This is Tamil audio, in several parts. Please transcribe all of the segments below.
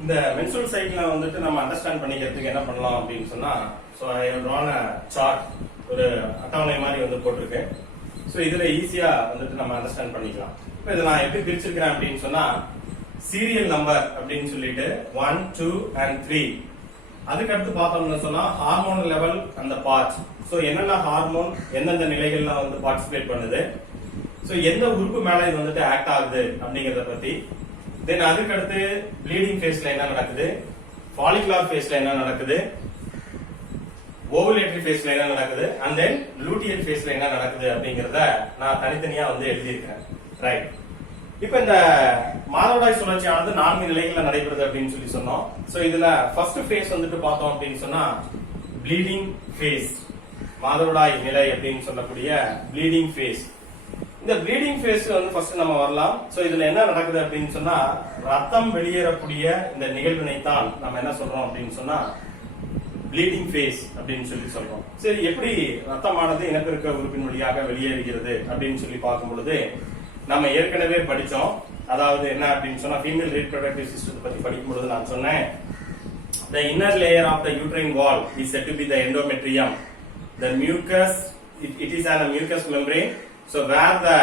இந்த மென்சுரல் சைக்கிள் வந்துட்டு நம்ம அண்டர்ஸ்டாண்ட் பண்ணிக்கிறதுக்கு என்ன பண்ணலாம் அப்படின்னு சொன்னா, so I have drawn a chart, ஒரு அட்டவணை மாதிரி வந்து போட்டிருக்கு. ஸோ இதுல ஈஸியா வந்துட்டு நம்ம அண்டர்ஸ்டாண்ட் பண்ணிக்கலாம். இப்போ இதை நான் எப்படி பிரிச்சிருக்கிறேன் அப்படின்னு சொன்னா, சீரியல் நம்பர் அப்படின்னு சொல்லிட்டு 1, 2 and 3. அதுக்கடுத்து பார்த்தோம்னு சொன்னா ஹார்மோன் லெவல் அந்த பார்ட்ஸ். ஸோ என்னென்ன ஹார்மோன் எந்தெந்த நிலைகள்ல வந்து பார்ட்டிசிபேட் பண்ணுது, ஸோ எந்த உறுப்பு மேல இது வந்துட்டு ஆக்ட் ஆகுது அப்படிங்கறத பத்தி. தென் அதுக்கடுத்து ப்ளீடிங் ஃபேஸ்ல என்ன நடக்குது, ஃபாலிகுலர் ஃபேஸ்ல என்ன நடக்குது, ஓவுலேட்டரி ஃபேஸ்ல என்ன நடக்குது, அண்ட் தென் லூட்டியல் ஃபேஸ்ல என்ன நடக்குது அப்படிங்கறத நான் தனித்தனியா வந்து எழுதியிருக்கேன். ரைட். இப்ப இந்த மாதவிடாய் சுழற்சியானது 4 நிலைகள்ல நடைபெறுது அப்படின்னு சொல்லி சொன்னோம். சோ இதுல ஃபர்ஸ்ட் ஃபேஸ் வந்துட்டு பார்த்தோம் அப்படின்னு சொன்னா ப்ளீடிங் ஃபேஸ், மாதவிடாய் நிலை அப்படின்னு சொல்லக்கூடிய ப்ளீடிங் ஃபேஸ். இந்த ப்ளீடிங் ஃபேஸ் வந்து ஃபர்ஸ்ட் நம்ம வரலாம். சோ இதுல என்ன நடக்குது அப்படின்னு சொன்னா, ரத்தம் வெளியேறக்கூடிய இந்த நிகழ்வினை தான் நம்ம என்ன சொல்றோம் அப்படின்னு சொன்னா ப்ளீடிங் ஃபேஸ் அப்படின்னு சொல்லி சொல்றோம். சரி, எப்படி ரத்தமானது இனப்பெருக்க உறுப்பின் வழியாக வெளியேறுகிறது அப்படின்னு சொல்லி பார்க்கும் பொழுது, நம்ம ஏற்கனவே படிச்சோம். அதாவது என்ன அப்படின்னு சொன்னா, ஃபீமேல் ரீப்ரொடக்டிவ் சிஸ்டத்தை பத்தி படிக்கும் பொழுது நான் சொன்னேன், the inner layer of the uterine wall is said to be the endometrium. The mucus, it is a mucous membrane, so where the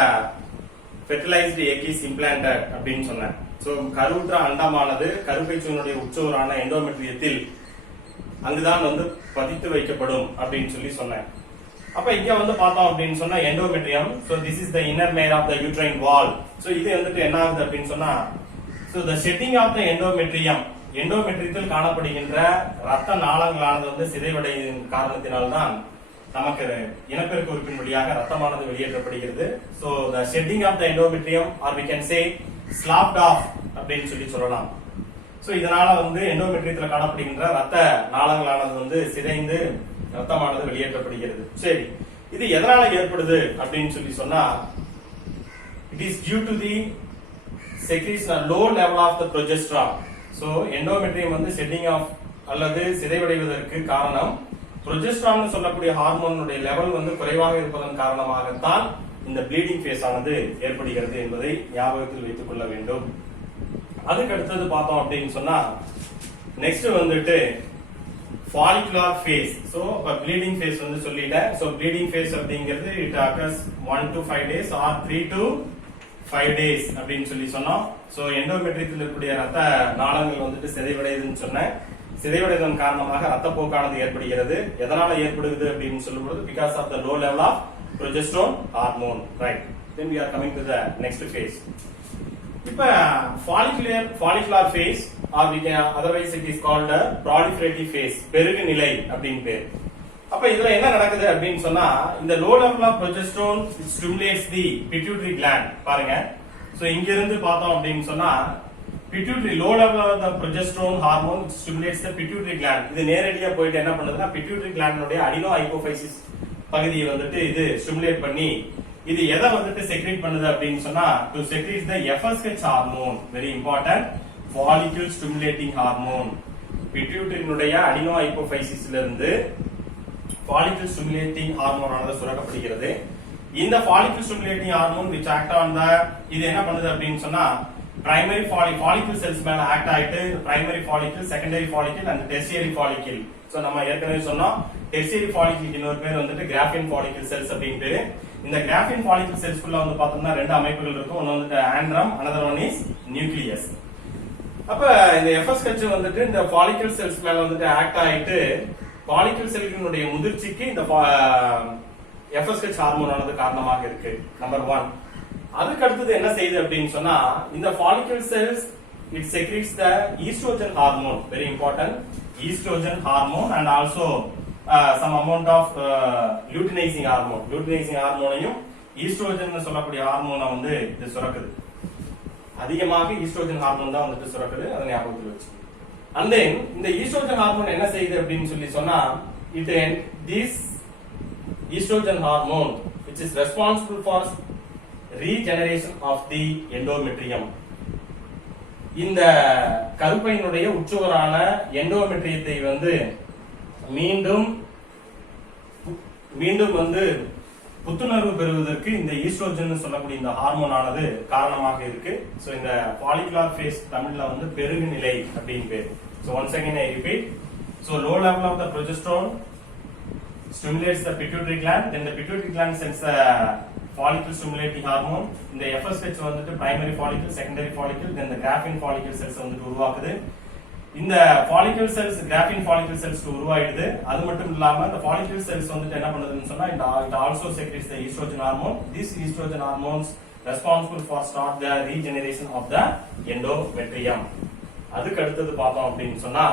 fertilized egg is implanted அப்படின்னு சொன்னேன். சோ கருவுற்ற அண்டமானது கருப்பைச்சுவனுடைய உச்சோரான எண்டோமெட்ரியத்தில் அங்குதான் வந்து பதித்து வைக்கப்படும் அப்படின்னு சொல்லி சொன்னேன். அப்ப இங்க வந்து பார்த்தோம் அப்படின்னு சொன்னா endometrium. So this is the inner layer of the uterine wall. So இது வந்துட்டு என்ன ஆகுது அப்படின்னு சொன்னா, so the shedding of the endometrium, எண்டோமெட்ரியத்தில் காணப்படுகின்ற ரத்த நாளங்களானது வந்து சிதைவடையின் காரணத்தினால்தான் நமக்கு இனப்பெருக்க உறுப்பின் வழியாக ரத்தமானது வெளியேற்றப்படுகிறது. So the shedding of the endometrium or we can say sloughed off அப்படின்னு சொல்லி சொல்லலாம். சோ இதனால வந்து எண்டோமெட்ரியத்தில் காணப்படுகின்ற ரத்த நாளங்களானது வந்து சிதைந்து ரத்தமானது வெளியேற்றப்படுகிறது. சரி, இது எதனால ஏற்படுது அப்படின்னு சொல்லி சொன்னா, it is due to the secretion low level of the progesterone. So endometrium வந்து ஷெட்டிங் ஆஃப் அல்லது சிதைவடைவதற்கு காரணம் ப்ரொஜெஸ்ட்ரான் சொல்லக்கூடிய ஹார்மோனுடைய லெவல் வந்து குறைவாக இருப்பதன் காரணமாகத்தான் இந்த ப்ளீடிங் ஃபேஸ் ஆனது ஏற்படுகிறது என்பதை ஞாபகத்தில் வைத்துக் கொள்ள வேண்டும். அதுக்கு அடுத்தது பார்த்தோம் அப்படின்னு சொன்னா, நெக்ஸ்ட் வந்துட்டு follicular phase. So bleeding phase வந்து சொல்லிட்டேன். So bleeding phase அப்படிங்கிறது it occurs 1 to 5 days or 3 to 5 days அப்படின்னு சொல்லி சொன்னோம். So எண்டோமெட்ரியத்தில் இருக்கக்கூடிய ரத்த நாளங்கள் வந்துட்டு சிதைவடையுதுன்னு சொன்னேன். சிதைவடைவதன் காரணமாக ரத்தப்போக்கானது ஏற்படுகிறது. எதனால ஏற்படுகிறது அப்படின்னு சொல்லும்போது because of the low level of progesterone hormone. Right. Then we are coming to the next phase. இப்ப follicular phase or we can otherwise it is called a proliferative phase, பெருகு நிலை அப்படின்னு பேர். அப்ப இதுல என்ன நடக்குது அப்படின்னு சொன்னா, இந்த low level of progesterone stimulates the pituitary gland. பாருங்க, சோ இங்க இருந்து பார்த்தோம் அப்படின்னு சொன்னா pituitary low level of the progesterone hormone stimulates the pituitary gland. இது நேரடியா போயிட்டு என்ன பண்ணுதுன்னா pituitary gland உடைய அடினோ ஹைபோஃபைசிஸ் பகுதியை வந்துட்டு இது ஸ்டிமுலேட் பண்ணி இது எதை வந்துட்டு செக்ரீட் பண்ணுது அப்படின்னு சொன்னா, to secrete the FSH hormone, very important, follicle stimulating hormone. பிட்யூட்டரியினுடைய அடினோ ஹைபோஃபைசிஸ்ல இருந்து follicle stimulating hormone ஆனது சுரக்கப்படுகிறது. இந்த follicle stimulating hormone which act on the, இது என்ன பண்ணுது அப்படின்னு சொன்னா primary follicle cells மேல ஆக்ட் ஆயிட்டு primary follicle, secondary follicle and tertiary follicle. So நம்ம ஏற்கனவே சொன்னோம் tertiary follicle இன்னொரு பேர் வந்துட்டு கிராஃபின் follicle cells அப்படினு. இந்த கிராஃபின் follicle cells குள்ள வந்து பார்த்தோம்னா ரெண்டு அமைப்புகள் இருக்கும். ஒன்னு வந்துட்டு ஆண்ட்ரம், another one is nucleus. அப்ப இந்த FSH வந்துட்டு இந்த follicle cells மேல வந்துட்டு ஆக்ட் ஆயிட்டு follicle செல்களினுடைய முதிர்ச்சிக்கு இந்த FSH ஹார்மோன் ஆனது காரணமாக இருக்கு. நம்பர் 1. அதுக்கு அடுத்தது என்ன செய்யுது அப்படின்னு சொன்னா, இந்த follicle cells it secretes the estrogen hormone, very important, estrogen hormone and also some amount of luteinizing hormone. Luteinizing hormoneையும் ஈஸ்ட்ரோஜன் சொல்லக்கூடிய ஹார்மோனை வந்து இது சுரக்குது. அதிகமாக ஈஸ்ட்ரோஜன் ஹார்மோன் தான் வந்துட்டு சுரக்குது, அதை ஞாபகத்தில் வச்சு. And then இந்த ஈஸ்ட்ரோஜன் ஹார்மோன் என்ன செய்யுது அப்படின்னு சொல்லி சொன்னா, it this estrogen hormone which is responsible for regeneration of the endometrium. இந்த கருப்பையினுடைய உச்சுவரான எண்டோமெட்ரியத்தை வந்து மீண்டும் வந்து புத்துணர்வு பெறுவதற்கு இந்த ஈஸ்ட்ரோஜன் சொல்லக்கூடிய இந்த ஹார்மோன் ஆனது காரணமாக இருக்கு. சோ இந்த ஃபாலிகுலர் ஃபேஸ் தமிழ்ல வந்து பெருகு நிலை அப்படின்னு பேரு. So once again I repeat. So low level of the progesterone stimulates the pituitary gland, then the pituitary gland sends the follicle stimulating hormone. இந்த FSH வந்துட்டு primary follicle, secondary follicle, then the graphene follicle cells வந்துட்டு உருவாக்குது. இந்த follicle cells graphene follicle cells உருவாயிடுது. அது மட்டும் இல்லாம இந்த follicle cells வந்துட்டு என்ன பண்ணுதுன்னு சொன்னா it also secretes the estrogen hormone. These estrogen hormones responsible for start the regeneration of the endometrium. அதுக்கு அடுத்தது பார்த்தோம் அப்படின்னு சொன்னா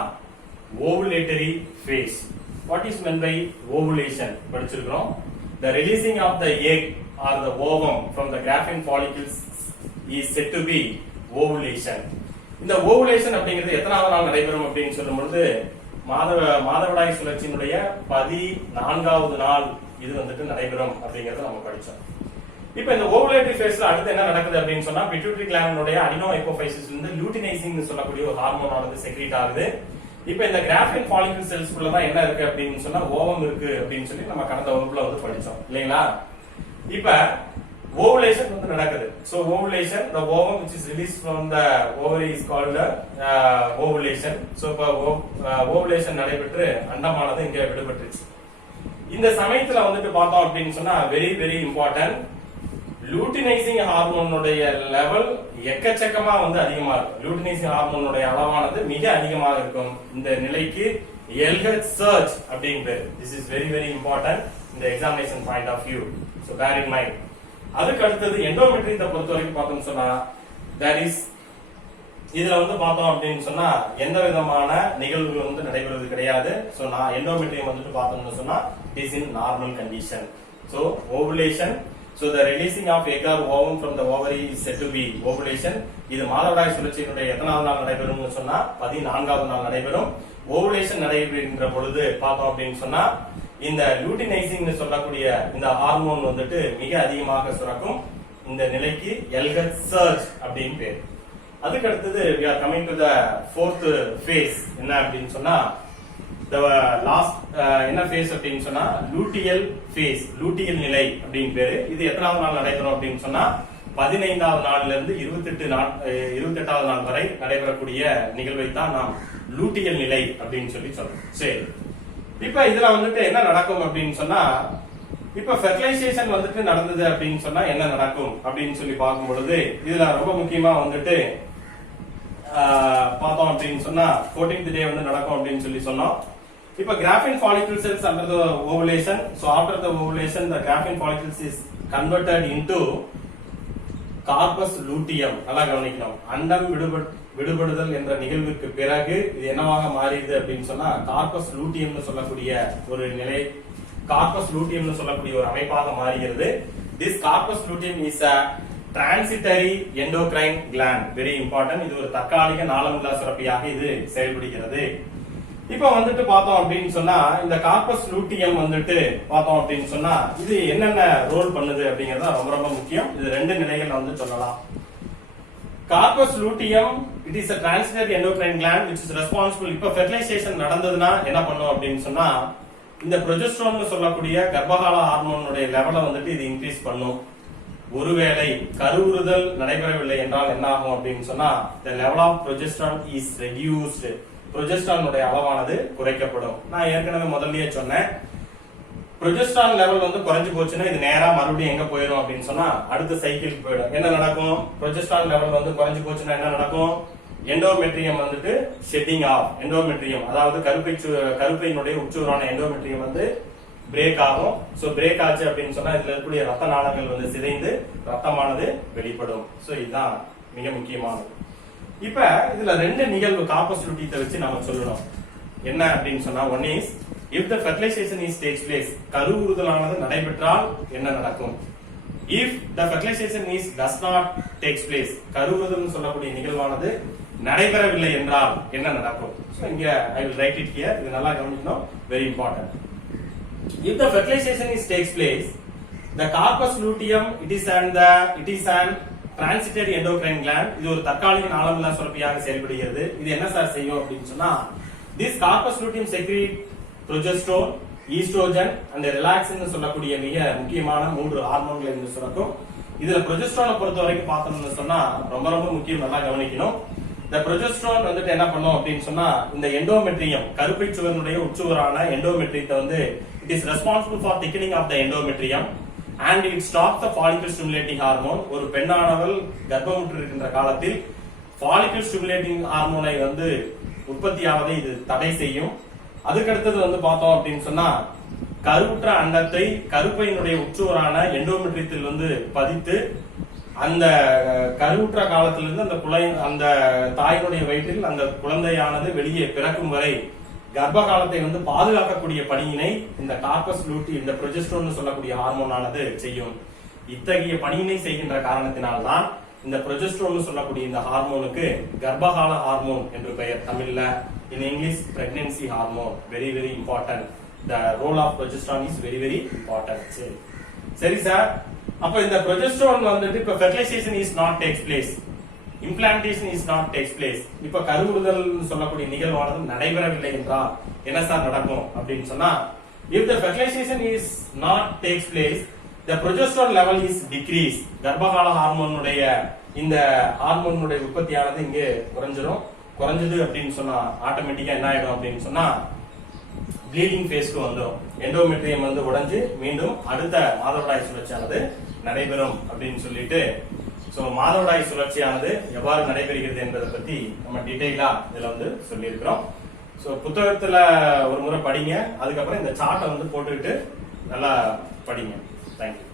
ovulatory phase. What is meant by ovulation படிச்சிருக்கோம். The releasing of the egg or the ovum from the graphene follicles is said to be ovulation. இந்த ஓவுலேஷன் அப்படிங்கிறது எத்தனாவது நாள் நடைபெறும் அப்படின்னு சொல்லும்போது மாதவிடாய் சுழற்சியினுடைய 14வது நாள் இது வந்துட்டு நடைபெறும் அப்படிங்கறத நம்ம படிச்சோம். இப்போ இந்த ஓவுலேட்டரி ஃபேஸ்ல அடுத்து என்ன நடக்குது அப்படின்னு சொன்னா பிட்யூட்டரி கிளாண்டுடைய அடினோ ஹைப்போஃபைசிஸ்ல இருந்து லூட்டினைசிங் சொல்லக்கூடிய ஒரு ஹார்மோன் ஆனது செக்ரீட் ஆகுது. இப்போ இந்த கிராஃபின் ஃபாலிகல் செல்ஸ்க்குள்ள தான் என்ன இருக்கு அப்படின்னு சொன்னா ஓவம் இருக்கு அப்படின்னு சொல்லி நம்ம கடந்த வகுப்புல வந்து படிச்சோம் இல்லைங்களா. இப்ப ovulation வந்து நடக்குது. So ovulation, the ovum which is released from the ovary is called ovulation. So ovulation நடைபெற்று அண்டமானது இங்க விடுபட்டுச்சு. இந்த சமயத்துல வந்துட்டு பார்த்தோம் அப்படின்னு சொன்னா வெரி வெரி இம்பார்ட்டன்ட் லூட்டினைசிங் ஹார்மோனுடைய லெவல் எக்கச்சக்கமா வந்து அதிகமா இருக்கும். லூட்டினைசிங் ஹார்மோனுடைய அளவானது மிக அதிகமாக இருக்கும். இந்த நிலைக்கு LH surge அப்படின்னு பேரு. This is very very important in the examination point of view. So bear in mind. அதுக்கு அடுத்தது எண்டோமெட்ரியத்தை பொறுத்த வரைக்கும் பார்த்தோம்னு சொன்னா there is இதுல வந்து பார்த்தோம் அப்படின்னு சொன்னா எந்த விதமான நிகழ்வுகள் வந்து நடைபெறுவது கிடையாது. சோ நான் எண்டோமெட்ரியம் வந்துட்டு பார்த்தோம்னு சொன்னா it is in normal condition. So ovulation, so the releasing of egg or ovum from the ovary is said to be ovulation. இது மாதவிடாய் சுழற்சியினுடைய எத்தனாவது நாள் நடைபெறும்னு சொன்னா 14வது நாள் நடைபெறும். ovulation நடைபெறுகின்ற பொழுது பார்த்தோம் அப்படின்னு சொன்னா இந்த லூட்டினைசிங் சொல்லக்கூடிய இந்த ஹார்மோன் வந்துட்டு மிக அதிகமாக சுரக்கும். இந்த நிலைக்கு LH surge அப்படின்னு பேர். அதுக்கு அடுத்தது we are coming to the fourth phase என்ன அப்படின்னு சொன்னா the last என்ன phase அப்படின்னு சொன்னா luteal phase, luteal நிலை அப்படின்னு பேரு. இது எத்தனாவது நாள் நடைபெறும் அப்படின்னு சொன்னா 15வது நாள்ல இருந்து 28வது நாள் வரை நடைபெறக்கூடிய நிகழ்வை தான் நாம் luteal நிலை அப்படின்னு சொல்லி சொல்றோம். சரி, இப்ப இதுல வந்துட்டு என்ன நடக்கும் அப்படின்னு சொன்னா இப்ப ஃபெர்டிலைசேஷன் வந்துட்டு நடந்தது அப்படின்னு சொன்னா என்ன நடக்கும் அப்படின்னு சொல்லி பார்க்கும் பொழுது இதுல ரொம்ப முக்கியமா வந்துட்டு பார்த்தோம் அப்படின்னு சொன்னா 14th டே வந்து நடக்கும் அப்படின்னு சொல்லி சொன்னோம். இப்ப graphene follicle cells under the ovulation, so after the ovulation the graphene follicles is converted into corpus luteum. நல்லா கவனிக்கணும். அண்டம் விடுபடுதல் என்ற நிகழ்வுக்கு பிறகு இது என்னவாக மாறிடுது அப்படின்னு சொன்னா கார்பஸ் லூட்டியம்னு சொல்லக்கூடிய ஒரு நிலை, கார்பஸ் லூட்டியம்னு சொல்லக்கூடிய ஒரு அமைப்பாக மாறுகிறது. This corpus luteum is a transitory endocrine gland, very important. இது ஒரு தற்காலிக நாளமில்லா சுரப்பியாக இது செயல்படுகிறது. இப்ப வந்துட்டு பார்த்தோம் அப்படின்னு சொன்னா இந்த கார்பஸ் லூட்டியம் வந்துட்டு பார்த்தோம் அப்படின்னு சொன்னா இது என்னென்ன ரோல் பண்ணுது அப்படிங்கறது ரொம்ப ரொம்ப முக்கியம். இது ரெண்டு நிலைகள் வந்து சொல்லலாம். Corpus luteum it is a transitory endocrine gland which is responsible. இப்ப ஃபெர்டிலைசேஷன் நடந்ததுன்னா என்ன பண்ணும் அப்படின்னு சொன்னா இந்த ப்ரொஜெஸ்டரோன் சொல்லக்கூடிய கர்ப்பகால ஹார்மோனுடைய லெவலை வந்துட்டு இது இன்க்ரீஸ் பண்ணும். ஒருவேளை கருவுறுதல் நடைபெறவில்லை என்றால் என்ன ஆகும் அப்படின்னு சொன்னா the level of progesterone is reduced. ப்ரொஜெஸ்டரானுடைய அளவானது குறைக்கப்படும். நான் ஏற்கனவே முதல்லயே சொன்னேன் ப்ரொஜெஸ்டரான் லெவல் வந்து குறைஞ்சு போச்சுன்னா இது நேரா மறுபடியும் எங்க போயிடும் அப்படின்னு சொன்னா அடுத்த சைக்கிளுக்கு போயிடும். என்ன நடக்கும்? ப்ரொஜெஸ்டரான் லெவல் வந்து குறைஞ்சு போச்சுன்னா என்ன நடக்கும்? எண்டோமெட்ரியம் வந்துட்டு ஷெட்டிங் ஆஃப் எண்டோமெட்ரியம், அதாவது கருப்பையினுடைய உட்சுவரான எண்டோமெட்ரியம் வந்து பிரேக் ஆகும். சோ பிரேக் ஆச்சு அப்படின்னு சொன்னா இதுல இருக்கக்கூடிய ரத்த நாளங்கள் வந்து சிதைந்து ரத்தமானது வெளிப்படும். சோ இதுதான் மிக முக்கியமானது. இப்ப இதுல ரெண்டு நிகழ்வு கார்பஸ் லூட்டியத்தை வச்சு நம்ம சொல்லணும். என்ன அப்படின்னு சொன்னா one is if the fertilization is takes place, கருவுறுதலானது நடைபெற்றால் என்ன நடக்கும்? if the fertilization is does not takes place, கருவுறுதல் சொல்லக்கூடிய நிகழ்வானது நடைபெறவில்லை என்றால் என்ன நடக்கும்? சோ இங்க I will write it here. இது நல்லா கவனிக்கணும், very important. If the fertilization is takes place, the corpus luteum it is an transitory endocrine gland. இது ஒரு தற்காலிக நாளமில்லா சுரப்பியாக செயல்படுகிறது. இது என்ன சார் செய்யும் அப்படின்னு சொன்னா this corpus luteum secrete progesterone estrogen and relaxin சொல்லக்கூடிய மிக முக்கியமான 3 ஹார்மோன்களை வந்து சுரக்கும். இதுல ப்ரொஜெஸ்டரோனை பொறுத்த வரைக்கும் பார்த்தோம்னு சொன்னா ரொம்ப ரொம்ப முக்கியம், நல்லா கவனிக்கணும். இந்த ப்ரொஜெஸ்டரோன் வந்துட்டு என்ன பண்ணும் அப்படின்னு சொன்னா இந்த எண்டோமெட்ரியம் கருப்பை சுவரினுடைய உட்சுவரான எண்டோமெட்ரியத்தை வந்து it is responsible for thickening of the endometrium and it stop the follicle stimulating hormone. ஒரு பெண்ணானவள் கர்ப்பமுற்று இருக்கின்ற காலத்தில் ஃபாலிகல் ஸ்டிமுலேட்டிங் ஹார்மோனை வந்து உற்பத்தியாவதை இது தடை செய்யும். அதுக்கடுத்தது வந்து பார்த்தோம் அப்படின்னு சொன்னா கருவுற்ற அண்டத்தை கருப்பையினுடைய உச்சுவரான எண்டோமெட்ரியத்தில் வந்து பதித்து அந்த கருவுற்ற காலத்திலிருந்து அந்த தாயினுடைய வயிற்றில் அந்த குழந்தையானது வெளியே பிறக்கும் வரை கர்ப்ப காலத்தை வந்து பாதுகாக்கக்கூடிய பணியினை இந்த கார்பஸ் லூட்டி இந்த ப்ரொஜெஸ்டரோன் சொல்லக்கூடிய ஹார்மோனானது செய்யும். இத்தகைய பணியினை செய்கின்ற காரணத்தினால்தான் இந்த ப்ரொஜெஸ்டரோன் சொல்லக்கூடிய இந்த ஹார்மோனுக்கு கர்ப்பகால ஹார்மோன் என்று பெயர். தமிழ்ல in English pregnancy hormone. Very very important. The role of progesterone is very very important. சரி சார், அப்ப இந்த progesterone வந்துட்டு இப்ப fertilization is not takes place, implantation is not takes place, இப்ப கருவுறுதல் சொல்லக்கூடிய நிகழ்வானது நடைபெறவில்லை என்றால் என்ன சார் நடக்கும் அப்படின்னு சொன்னா, if the fertilization is not takes place, the progesterone level is decreased. கர்ப்பகால ஹார்மோனுடைய இந்த ஹார்மோனுடைய உற்பத்தியானது இங்கே குறைஞ்சது அப்படின்னு சொன்னா ஆட்டோமேட்டிக்கா என்ன ஆயிடும் அப்படின்னு சொன்னா ப்ளீடிங் ஃபேஸ்க்கு வந்துடும். எண்டோமெட்ரியம் வந்து உடைஞ்சு மீண்டும் அடுத்த மாதவிடாய் சுழற்சியானது நடைபெறும் அப்படின்னு சொல்லிட்டு, சோ மாதவிடாய் சுழற்சியானது எவ்வாறு நடைபெறுகிறது என்பதை பத்தி நம்ம டீடைலா இதுல வந்து சொல்லியிருக்கிறோம். சோ புத்தகத்துல ஒரு முறை படிங்க, அதுக்கப்புறம் இந்த சார்ட்டை வந்து போட்டுக்கிட்டு நல்லா படிங்க. தேங்க்யூ.